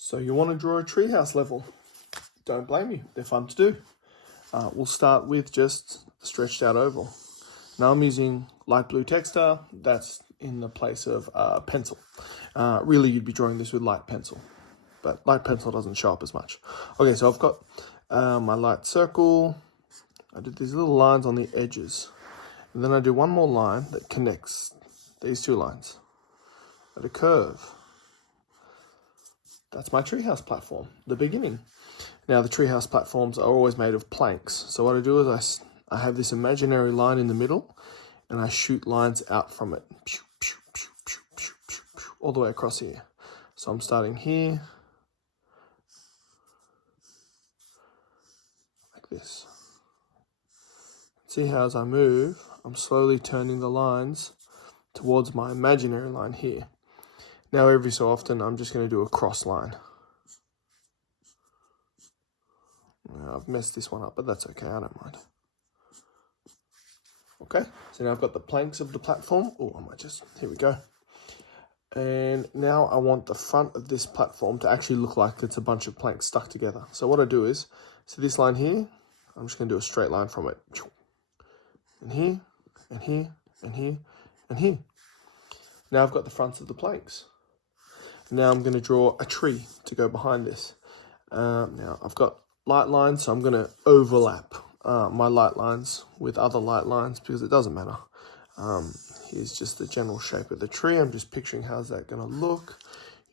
So you want to draw a treehouse level. Don't blame you, they're fun to do. We'll start with just the stretched out oval. Now I'm using light blue texture, that's in the place of pencil. Really you'd be drawing this with light pencil, but light pencil doesn't show up as much. Okay, so I've got my light circle. I did these little lines on the edges. And then I do one more line that connects these two lines at a curve. That's my treehouse platform, the beginning. Now the treehouse platforms are always made of planks. So what I do is I have this imaginary line in the middle and I shoot lines out from it. All the way across here. So I'm starting here, like this. See how as I move, I'm slowly turning the lines towards my imaginary line here. Now every so often, I'm just going to do a cross line. Now, I've messed this one up, but that's okay, I don't mind. Okay, so now I've got the planks of the platform. Oh, I might just, here we go. And now I want the front of this platform to actually look like it's a bunch of planks stuck together. So what I do is, see this line here? I'm just going to do a straight line from it. And here, and here, and here, and here. Now I've got the fronts of the planks. Now I'm going to draw a tree to go behind this. Now I've got light lines, so I'm going to overlap my light lines with other light lines because it doesn't matter. Here's just the general shape of the tree. I'm just picturing how's that going to look.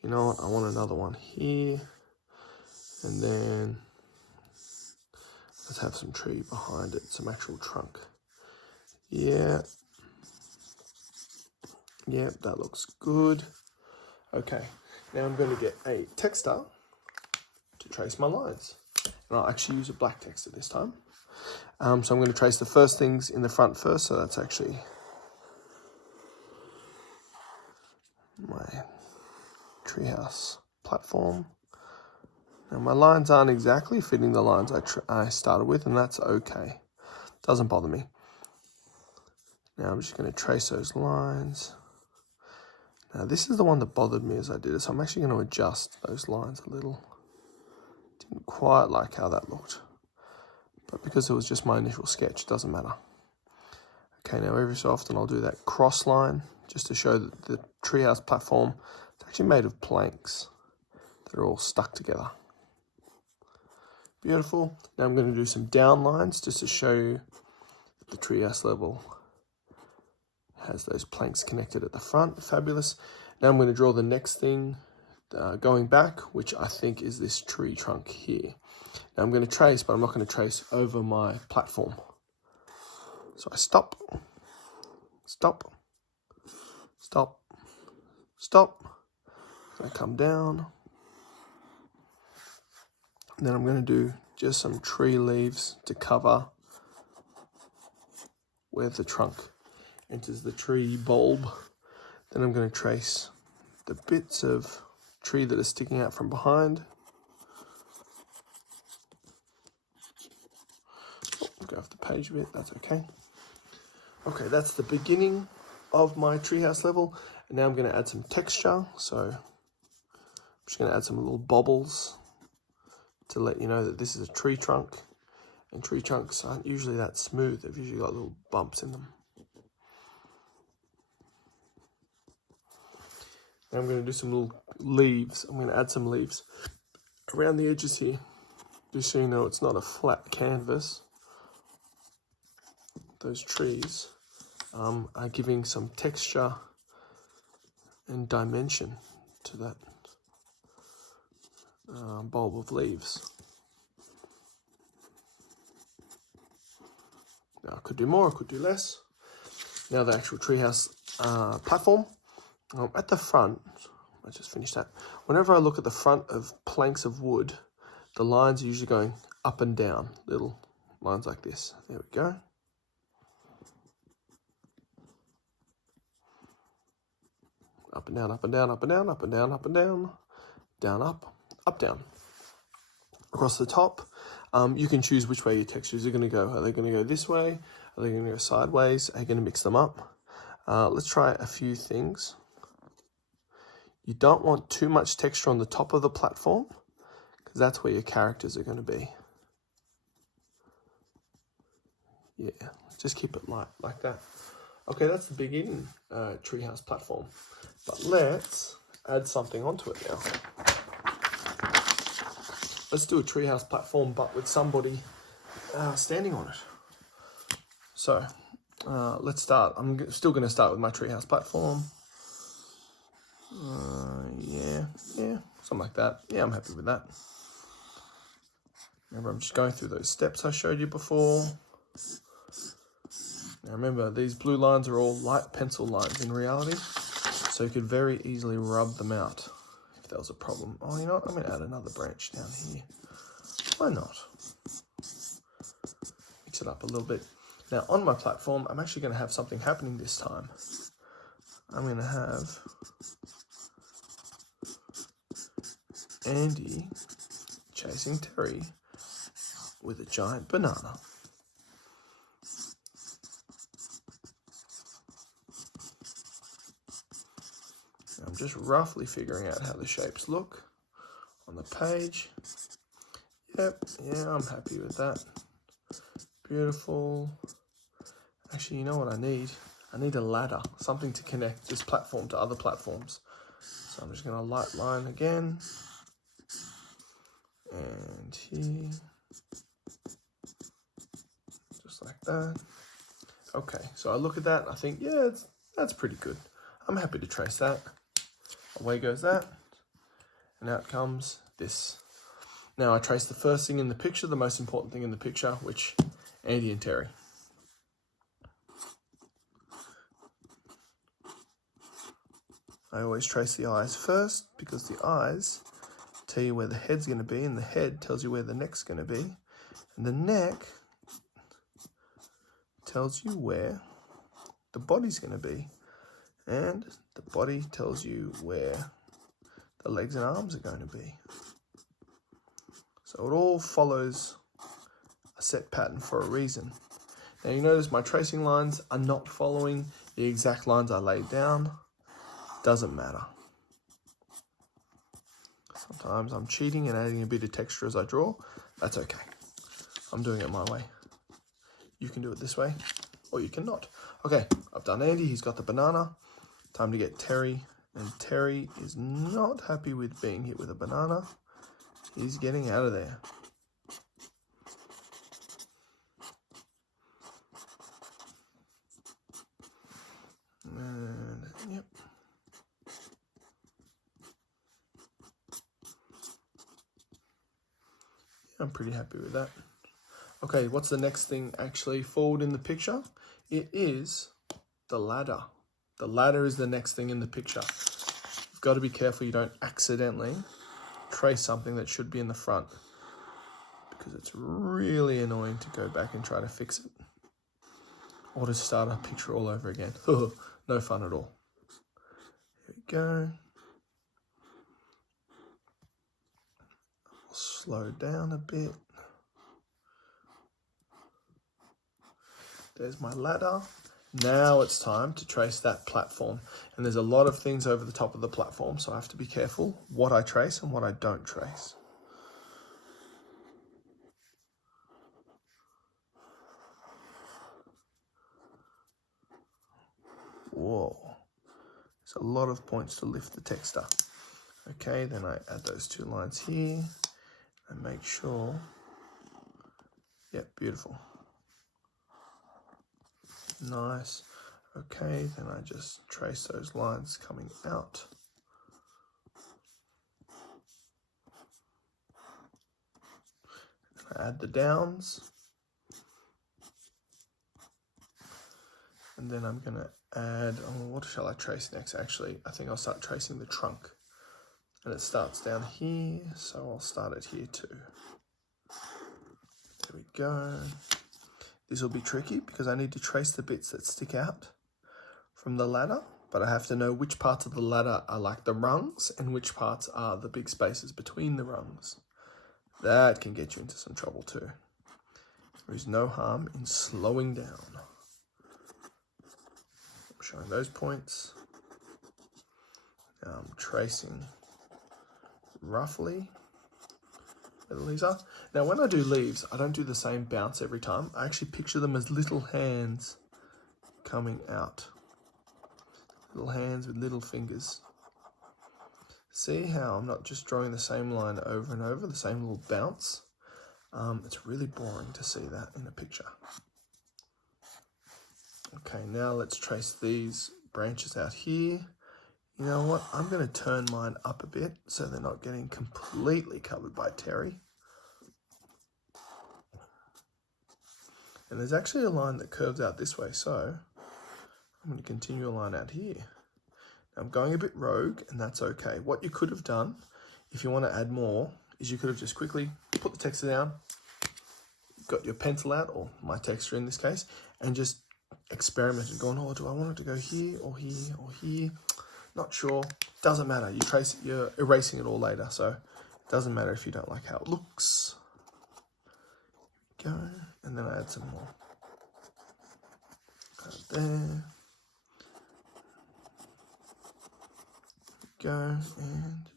You know what, I want another one here. And then let's have some tree behind it, some actual trunk. Yeah. Yeah, that looks good. Okay, now I'm going to get a texture to trace my lines. And I'll actually use a black texture this time. So I'm going to trace the first things in the front first. So that's actually my treehouse platform. Now my lines aren't exactly fitting the lines I started with, and that's okay. Doesn't bother me. Now I'm just going to trace those lines. Now this is the one that bothered me as I did it, so I'm actually going to adjust those lines a little. Didn't quite like how that looked, but because it was just my initial sketch, it doesn't matter. Okay, now every so often I'll do that cross line just to show that the treehouse platform is actually made of planks that are all stuck together. Beautiful. Now I'm going to do some down lines just to show you that the treehouse level has those planks connected at the front. Fabulous. Now I'm going to draw the next thing going back, which I think is this tree trunk here. Now I'm going to trace, but I'm not going to trace over my platform. So I stop, stop, stop, stop. I come down. And then I'm going to do just some tree leaves to cover where the trunk enters the tree bulb. Then I'm going to trace the bits of tree that are sticking out from behind. Oh, go off the page a bit, that's okay. Okay, that's the beginning of my treehouse level. And now I'm going to add some texture. So I'm just going to add some little bobbles to let you know that this is a tree trunk. And tree trunks aren't usually that smooth. They've usually got little bumps in them. Now I'm going to do some little leaves. I'm going to add some leaves around the edges here, just so you know it's not a flat canvas. Those trees are giving some texture and dimension to that bulb of leaves. Now I could do more, I could do less. Now the actual treehouse platform. At the front, I just finished that. Whenever I look at the front of planks of wood, the lines are usually going up and down, little lines like this. There we go. Up and down, up and down, up and down, up and down, up and down, down, up, down. Across the top, you can choose which way your textures are going to go. Are they going to go this way? Are they going to go sideways? Are you going to mix them up? Let's try a few things. You don't want too much texture on the top of the platform because that's where your characters are going to be. Yeah, just keep it light like that. Okay, that's the beginning treehouse platform. But let's add something onto it now. Let's do a treehouse platform, but with somebody standing on it. So let's start. I'm still going to start with my treehouse platform. Yeah, something like that. Yeah, I'm happy with that. Remember, I'm just going through those steps I showed you before. Now remember, these blue lines are all light pencil lines in reality, so you could very easily rub them out if there was a problem. Oh, you know what? I'm going to add another branch down here. Why not? Mix it up a little bit. Now on my platform, I'm actually going to have something happening this time. I'm going to have Andy chasing Terry with a giant banana. I'm just roughly figuring out how the shapes look on the page. Yep, yeah, I'm happy with that. Beautiful. Actually, you know what I need? I need a ladder, something to connect this platform to other platforms. So I'm just going to light line again. And here. Just like that. Okay, so I look at that and I think, yeah, that's pretty good. I'm happy to trace that. Away goes that. And out comes this. Now I trace the first thing in the picture, the most important thing in the picture, which Andy and Terry. I always trace the eyes first because the eyes tell you where the head's going to be, and the head tells you where the neck's going to be, and the neck tells you where the body's going to be, and the body tells you where the legs and arms are going to be. So it all follows a set pattern for a reason. Now you notice my tracing lines are not following the exact lines I laid down. Doesn't matter. Sometimes I'm cheating and adding a bit of texture as I draw. That's okay. I'm doing it my way. You can do it this way, or you cannot. Okay, I've done Andy. He's got the banana. Time to get Terry. And Terry is not happy with being hit with a banana. He's getting out of there. And, yep. I'm pretty happy with that. Okay, what's the next thing actually forward in the picture? It is the ladder. The ladder is the next thing in the picture. You've got to be careful you don't accidentally trace something that should be in the front, because it's really annoying to go back and try to fix it, or to start a picture all over again. No fun at all. Here we go. I'll slow down a bit. There's my ladder. Now it's time to trace that platform. And there's a lot of things over the top of the platform, so I have to be careful what I trace and what I don't trace. Whoa. There's a lot of points to lift the text up. Okay, then I add those two lines here and make sure. Yep, beautiful. Nice. Okay, then I just trace those lines coming out. I add the downs. And then I'm going to add, what shall I trace next? Actually, I think I'll start tracing the trunk. And it starts down here, so I'll start it here too. There we go. This will be tricky because I need to trace the bits that stick out from the ladder, but I have to know which parts of the ladder are like the rungs and which parts are the big spaces between the rungs. That can get you into some trouble too. There is no harm in slowing down. I'm showing those points. tracing roughly where the leaves are. Now when I do leaves, I don't do the same bounce every time. I actually picture them as little hands coming out. Little hands with little fingers. See how I'm not just drawing the same line over and over, the same little bounce? It's really boring to see that in a picture. Okay, now let's trace these branches out here. You know what? I'm going to turn mine up a bit so they're not getting completely covered by terry. And there's actually a line that curves out this way, so I'm going to continue a line out here. Now I'm going a bit rogue, and that's okay. What you could have done, if you want to add more, is you could have just quickly put the texture down, got your pencil out, or my texture in this case, and just experimented, going, oh, do I want it to go here or here or here? Not sure. Doesn't matter. You trace it, you're erasing it all later, so it doesn't matter if you don't like how it looks. Go, and then I add some more. Add there. Go, and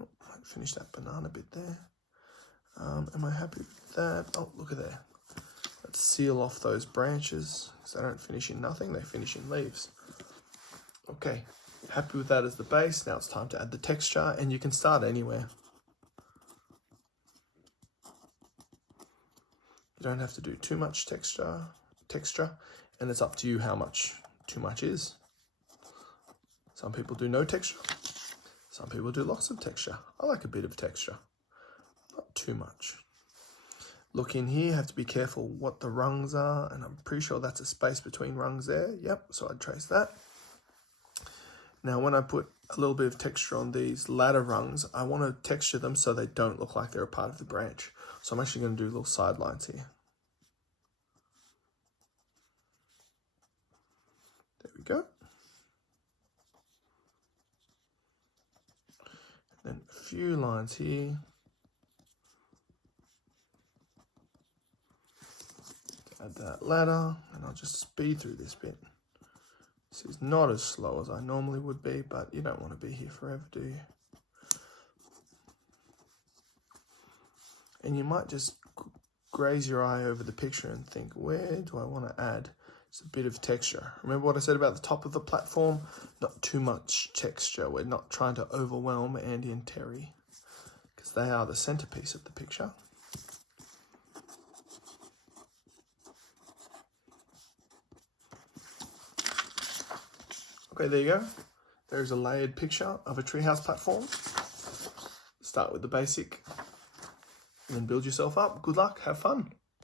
oh, might finish that banana bit there. Am I happy with that? Oh, look at there. Let's seal off those branches because they don't finish in nothing, they finish in leaves. Okay, happy with that as the base. Now it's time to add the texture, and you can start anywhere. You don't have to do too much texture, and it's up to you how much too much is. Some people do no texture. Some people do lots of texture. I like a bit of texture, not too much. Look in here, have to be careful what the rungs are, and I'm pretty sure that's a space between rungs there. Yep, so I'd trace that. Now when I put a little bit of texture on these ladder rungs, I want to texture them so they don't look like they're a part of the branch. So I'm actually going to do little side lines here. There we go. And then a few lines here. Add that ladder, and I'll just speed through this bit. This is not as slow as I normally would be, but you don't want to be here forever, do you? And you might just graze your eye over the picture and think, where do I want to add just a bit of texture? Remember what I said about the top of the platform? Not too much texture. We're not trying to overwhelm Andy and Terry because they are the centerpiece of the picture. Okay, there you go. There's a layered picture of a treehouse platform. Start with the basic and then build yourself up. Good luck, have fun.